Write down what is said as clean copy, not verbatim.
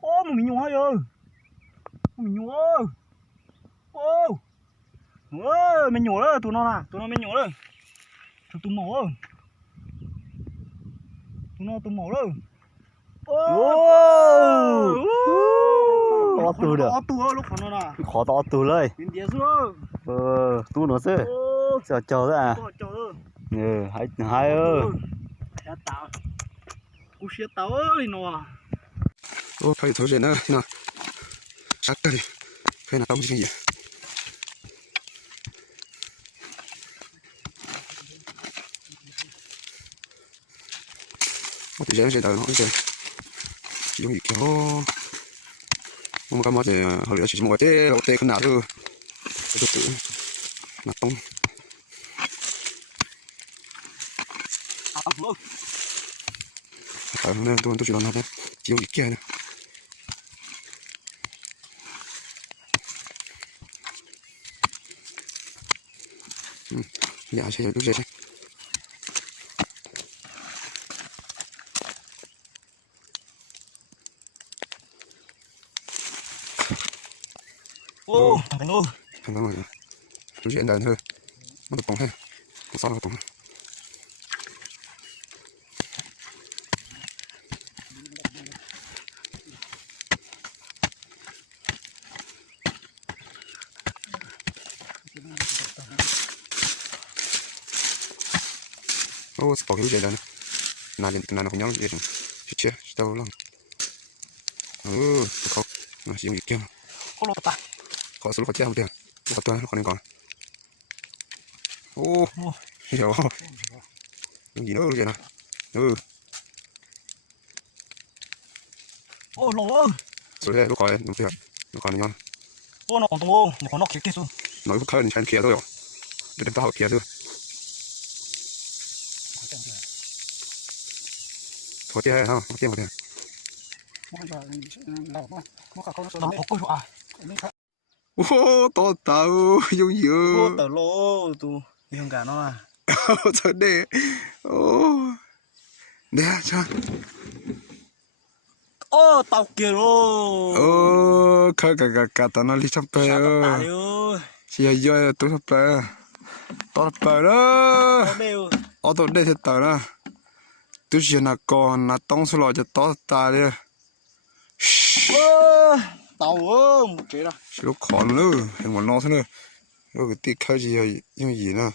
Ô mà mình nhung hay ơi. Mình nhung ơi. Ô. Ôi, mình nhổ đó, tụi nó mình nhổ đó. Tụi mổ ơi. Tụi mổ đó. Ô. To từ được. To từ lúc nó nè. Khó to từเลย Bên địa xuống. tu nó chứ. Chờ chờ đấy à. Chờ rồi. Hai ơi. Đã tạo. Cú xe tao ơi nó. Ô, phải thổi rèn nữa, nào. Sát ra đi. Phải là tông gì vậy? Ô, thì rèn tao nó rèn. Giống như kiểu một cái gì hồi đó chỉ một cái tê con nào thôi. Cái tự là tông. Phải nên tôi chỉ làm nó chỉ giống như kia này. Dạ sẽ được rồi. Ô, thằng ơi. Thằng đó rồi. Tôi diễn đàn thôi. Nó được bóng ha. Không sao được bóng. Ô, bỏ cái diễn đàn. Nào nó không nhau gì chưa đâu lắm. Không. Nó chỉ dùng kia. Có lột ta. Có số có chết không tiền. Có tôi nó còn nên còn. Ô, hiểu không? Cái gì nữa vậy nào? Ô lột ơi. Rồi lúc coi đúng chưa? Nó còn ngon. Ô nó còn tung ô, nó còn nó kia xuống. Nói khơi thì kia thôi. Để đem tao kia thôi. Có tiền không? Có tiền. Ô, to tao, giống như. Ô tờ lô, tụ hơn cả nó à. Trời đê. Ô. Nè, sao? Ô tao kia lô. Ô, khơi cả tao nó đi sắp bè. Chị ơi, tôi sắp bè. Tao sắp bè đó. Ô, tôi đây thì tao đó. Tôi chỉ là còn là tông số loại cho tao ta đi. Tao ơi, một chế đó. Lúc khó nữa, hình một nó thế nữa. Rồi cái tí khơi gì hay, như gì nữa.